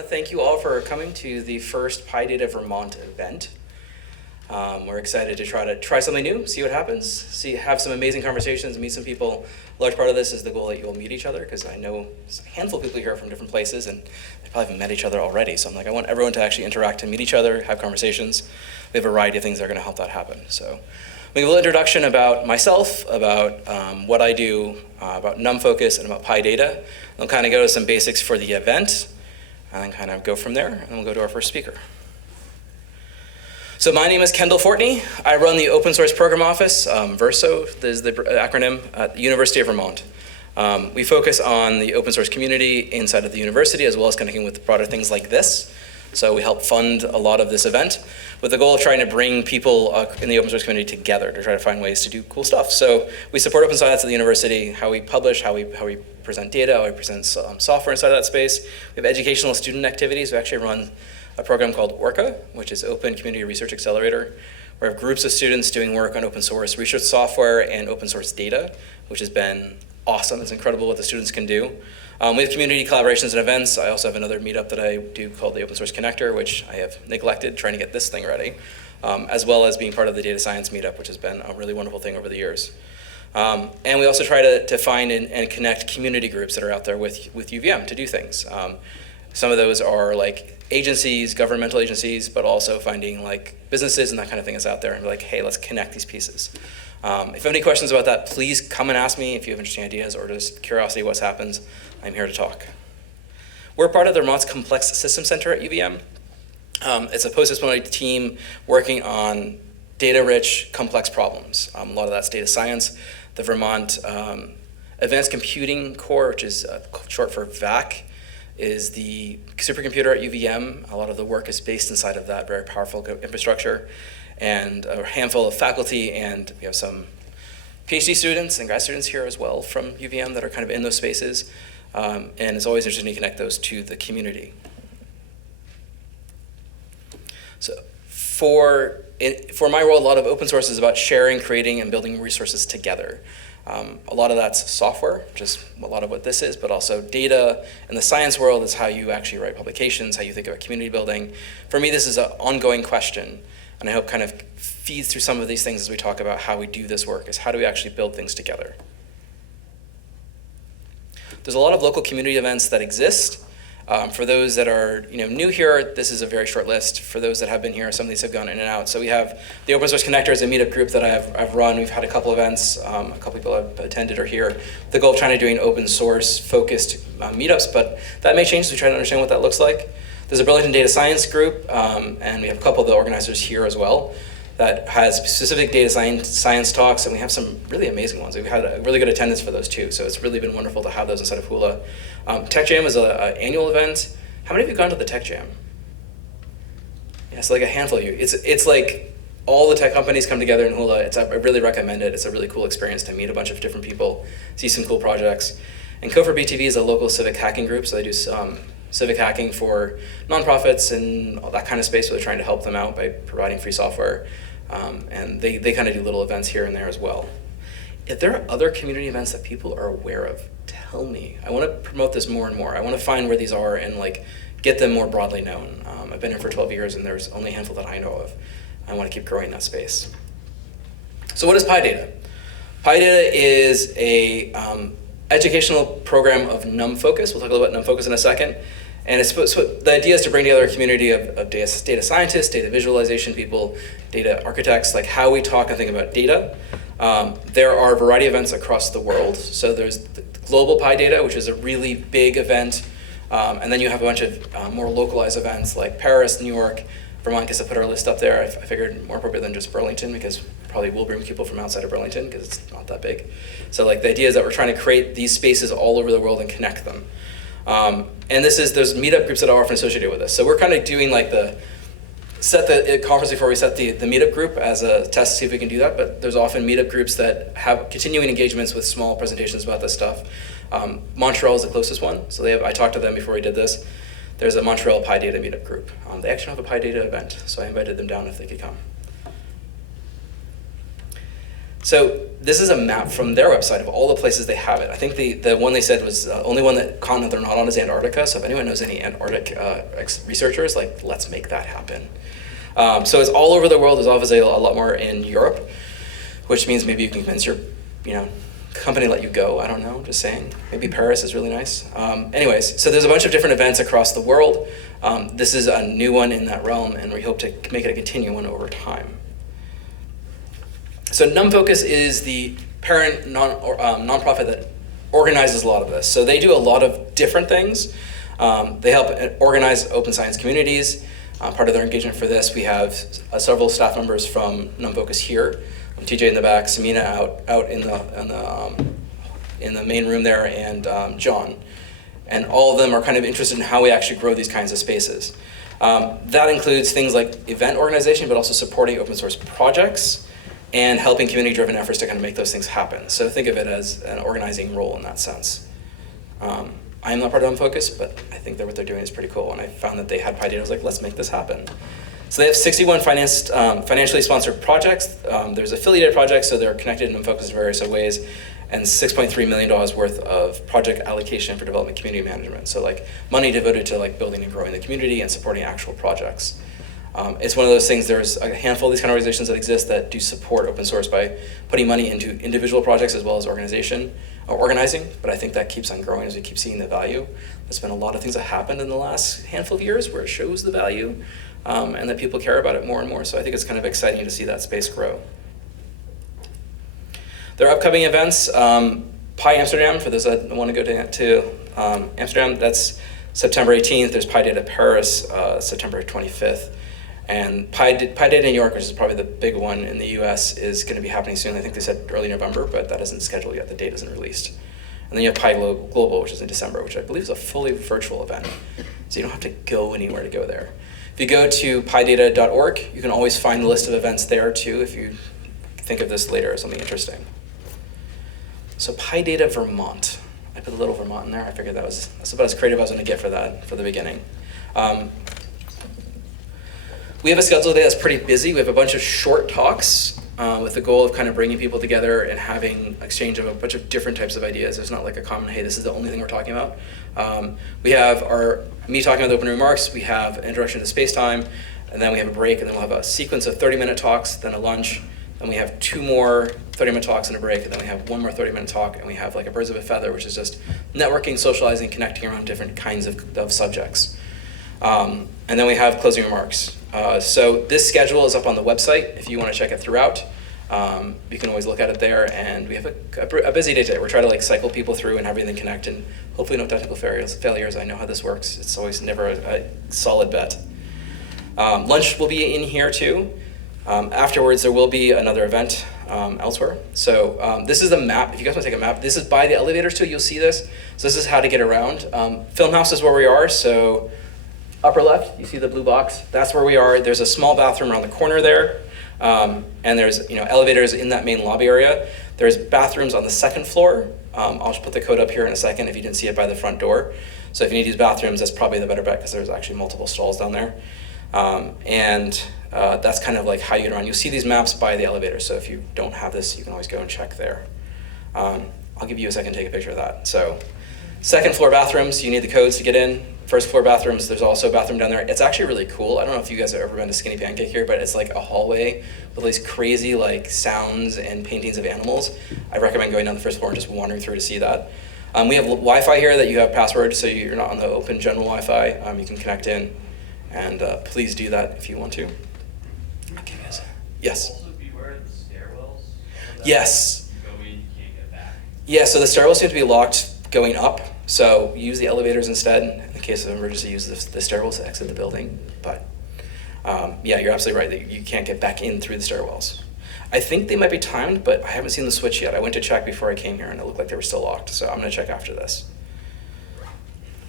want to thank you all for coming to the first PyData Vermont event. We're excited to try something new, see what happens, have some amazing conversations, meet some people. A large part of this is the goal that you'll meet each other, because I know a handful of people here from different places, and they probably haven't met each other already. So I'm like, I want everyone to actually interact and meet each other, have conversations. We have a variety of things that are going to help that happen. So we have a little introduction about myself, about what I do, about NumFOCUS, and about PyData. We'll kind of go to some basics for the event, and then kind of go from there, and we'll go to our first speaker. So my name is Kendall Fortney. I run the Open Source Program Office, VERSO, this is the acronym, at the University of Vermont. We focus on the open source community inside of the university, as well as connecting with broader things like this. So we help fund a lot of this event with the goal of trying to bring people in the open source community together to try to find ways to do cool stuff. So we support open science at the university, how we publish, how we present data, how we present software inside of that space. We have educational student activities. We actually run a program called ORCA, which is Open Community Research Accelerator, where we have groups of students doing work on open source research software and open source data, which has been awesome. It's incredible what the students can do. We have community collaborations and events. I also have another meetup that I do called the Open Source Connector, which I have neglected trying to get this thing ready, as well as being part of the data science meetup, which has been a really wonderful thing over the years. And we also try to find and connect community groups that are out there with UVM to do things. Some of those are like agencies, governmental agencies, but also finding like businesses and that kind of thing is out there and be like, hey, let's connect these pieces. If you have any questions about that, please come and ask me if you have interesting ideas or just curiosity what's happens. I'm here to talk. We're part of the Vermont's Complex Systems Center at UVM. It's a post-disciplinary team working on data-rich, complex problems. A lot of that's data science. The Vermont Advanced Computing Core, which is short for VAC, is the supercomputer at UVM. A lot of the work is based inside of that very powerful infrastructure. And a handful of faculty, and we have some PhD students and grad students here as well from UVM that are kind of in those spaces. And it's always interesting to connect those to the community. So for my role, a lot of open source is about sharing, creating, and building resources together. A lot of that's software, which is a lot of what this is, but also data. In the science world is how you actually write publications, how you think about community building. For me, this is an ongoing question, and I hope kind of feeds through some of these things as we talk about how we do this work, is how do we actually build things together. There's a lot of local community events that exist. For those that are new here, this is a very short list. For those that have been here, some of these have gone in and out. So we have the Open Source Connector as a meetup group that I've run. We've had a couple events. A couple people have attended or here. The goal of trying to do an open source focused meetups, but that may change as we try to understand what that looks like. There's a Burlington Data Science group, and we have a couple of the organizers here as well that has specific data science talks, and we have some really amazing ones. We've had a really good attendance for those too, so it's really been wonderful to have those inside of Hula. Tech Jam is an annual event. How many of you have gone to the Tech Jam? Yeah, so like a handful of you. It's like all the tech companies come together in Hula. I really recommend it. It's a really cool experience to meet a bunch of different people, see some cool projects. And Code for BTV is a local civic hacking group, so they do civic hacking for nonprofits and all that kind of space where they're trying to help them out by providing free software. And they kind of do little events here and there as well. If there are other community events that people are aware of, tell me. I want to promote this more and more. I want to find where these are and like get them more broadly known. I've been here for 12 years and there's only a handful that I know of. I want to keep growing that space. So what is PyData? PyData is a educational program of NumFOCUS. We'll talk a little about NumFOCUS in a second. And the idea is to bring together a community of data scientists, data visualization people, data architects, like how we talk and think about data. There are a variety of events across the world. So there's the Global PyData, which is a really big event. And then you have a bunch of more localized events like Paris, New York. Vermont gets to put our list up there. I figured more appropriate than just Burlington, because probably we'll bring people from outside of Burlington because it's not that big. So like the idea is that we're trying to create these spaces all over the world and connect them. And there's meetup groups that are often associated with this. So we're kind of doing like set the conference before we set the meetup group as a test to see if we can do that, but there's often meetup groups that have continuing engagements with small presentations about this stuff. Montreal is the closest one, so I talked to them before we did this. There's a Montreal PyData meetup group. They actually have a PyData event, so I invited them down if they could come. So this is a map from their website of all the places they have it. I think the one they said was the only one that continent they're not on is Antarctica. So if anyone knows any Antarctic researchers, like, let's make that happen. So it's all over the world. There's obviously a lot more in Europe, which means maybe you can convince your, company to let you go. I don't know, just saying. Maybe Paris is really nice. Anyways, so there's a bunch of different events across the world. This is a new one in that realm, and we hope to make it a continuing one over time. So NumFOCUS is the parent nonprofit that organizes a lot of this. So they do a lot of different things. They help organize open science communities. Part of their engagement for this, we have several staff members from NumFOCUS here. TJ in the back, Samina out in the main room there, and John. And all of them are kind of interested in how we actually grow these kinds of spaces. That includes things like event organization, but also supporting open source projects and helping community-driven efforts to kind of make those things happen. So think of it as an organizing role in that sense. I am not part of NumFOCUS, but I think that what they're doing is pretty cool. And I found that they had PyData. I was like, let's make this happen. So they have 61 financially sponsored projects. There's affiliated projects, so they're connected in NumFOCUS in various ways, and $6.3 million worth of project allocation for development community management. So like money devoted to like building and growing the community and supporting actual projects. It's one of those things, there's a handful of these kind of organizations that exist that do support open source by putting money into individual projects as well as organizing, but I think that keeps on growing as we keep seeing the value. There's been a lot of things that happened in the last handful of years where it shows the value, and that people care about it more and more. So I think it's kind of exciting to see that space grow. There are upcoming events. Pi Amsterdam, for those that want to go to Amsterdam, that's September 18th. There's PyData Paris, September 25th. And PyData New York, which is probably the big one in the US, is going to be happening soon. I think they said early November, but that isn't scheduled yet. The date isn't released. And then you have Pi Global, which is in December, which I believe is a fully virtual event. So you don't have to go anywhere to go there. If you go to PyData.org, you can always find the list of events there too if you think of this later as something interesting. So PyData Vermont. I put a little Vermont in there. I figured that's about as creative as I was going to get for that for the beginning. We have a schedule today that's pretty busy. We have a bunch of short talks with the goal of kind of bringing people together and having exchange of a bunch of different types of ideas. There's not like a common, hey, this is the only thing we're talking about. We have me talking about the open remarks, we have an introduction to space-time, and then we have a break, and then we'll have a sequence of 30-minute talks, then a lunch, then we have 2 more 30-minute talks and a break, and then we have 1 more 30-minute talk, and we have like a birds of a feather, which is just networking, socializing, connecting around different kinds of subjects. And then we have closing remarks. So this schedule is up on the website if you want to check it throughout. You can always look at it there, and we have a busy day today. We're trying to like cycle people through and have everything connect, and hopefully no technical failures. I know how this works. It's always never a solid bet. Lunch will be in here too. Afterwards, there will be another event elsewhere. So this is the map. If you guys want to take a map, this is by the elevators too. You'll see this. So this is how to get around. Film house is where we are. So upper left, you see the blue box. That's where we are. There's a small bathroom around the corner there. And there's elevators in that main lobby area. There's bathrooms on the 2nd floor. I'll just put the code up here in a second if you didn't see it by the front door. So if you need to use bathrooms, that's probably the better bet because there's actually multiple stalls down there. That's kind of like how you get around. You'll see these maps by the elevator. So if you don't have this, you can always go and check there. I'll give you a second to take a picture of that. So 2nd floor bathrooms, you need the codes to get in. 1st floor bathrooms, there's also a bathroom down there. It's actually really cool. I don't know if you guys have ever been to Skinny Pancake here, but it's like a hallway with these crazy like sounds and paintings of animals. I recommend going down the 1st floor and just wandering through to see that. We have Wi-Fi here that you have passwords, so you're not on the open general Wi-Fi. You can connect in, and please do that if you want to. Okay, guys. Yes? Also beware of the stairwells. Yes. You go in, you can't get back. Yeah, so the stairwells seem to be locked going up, so use the elevators instead. In case of emergency, use the stairwells to exit the building. But yeah, you're absolutely right that you can't get back in through the stairwells. I think they might be timed, but I haven't seen the switch yet. I went to check before I came here, and it looked like they were still locked, so I'm going to check after this.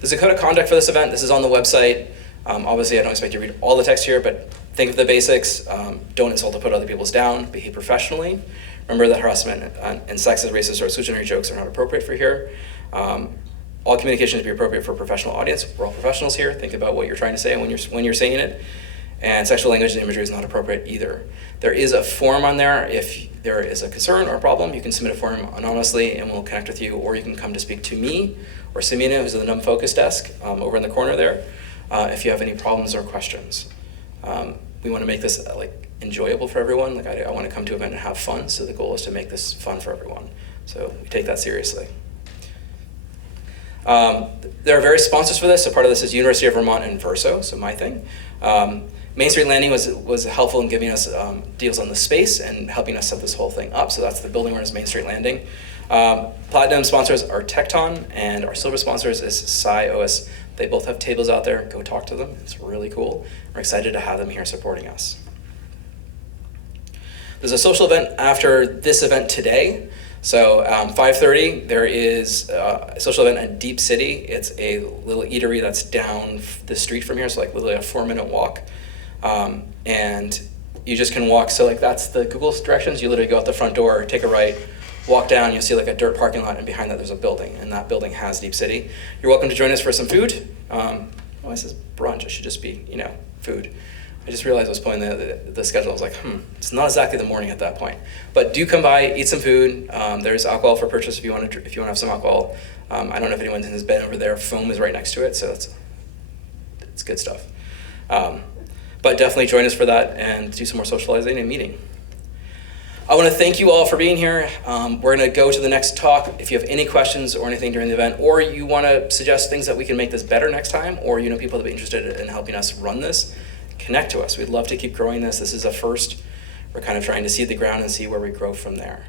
There's a code of conduct for this event. This is on the website. Obviously, I don't expect you to read all the text here, but think of the basics. Don't insult or put other people's down. Behave professionally. Remember that harassment and sexist, racist, or exclusionary jokes are not appropriate for here. All communication should be appropriate for a professional audience. We're all professionals here. Think about what you're trying to say when you're saying it. And sexual language and imagery is not appropriate either. There is a form on there. If there is a concern or a problem, you can submit a form anonymously and we'll connect with you, or you can come to speak to me or Samina, who's at the NumFOCUS desk over in the corner there, if you have any problems or questions. We want to make this enjoyable for everyone. I want to come to an event and have fun, so the goal is to make this fun for everyone. So we take that seriously. There are various sponsors for this. So part of this is University of Vermont and Verso, so my thing. Main Street Landing was helpful in giving us deals on the space and helping us set this whole thing up. So that's the building where it's Main Street Landing. Platinum sponsors are Tecton, and our silver sponsors is SciOS. They both have tables out there. Go talk to them. It's really cool. We're excited to have them here supporting us. There's a social event after this event today. So 5:30, there is a social event at Deep City. It's a little eatery that's down the street from here, so literally a 4-minute walk. And you just can walk, so that's the Google directions. You literally go out the front door, take a right, walk down, you'll see a dirt parking lot, and behind that there's a building, and that building has Deep City. You're welcome to join us for some food. It says brunch, it should just be, food. I just realized I was pulling the schedule. I was like, it's not exactly the morning at that point. But do come by, eat some food. There's alcohol for purchase if you want to have some alcohol. I don't know if anyone has been over there. Foam is right next to it, so it's good stuff. But definitely join us for that and do some more socializing and meeting. I want to thank you all for being here. We're going to go to the next talk. If you have any questions or anything during the event, or you want to suggest things that we can make this better next time, or people that be interested in helping us run this, connect to us. We'd love to keep growing this. This is a first. We're kind of trying to seed the ground and see where we grow from there.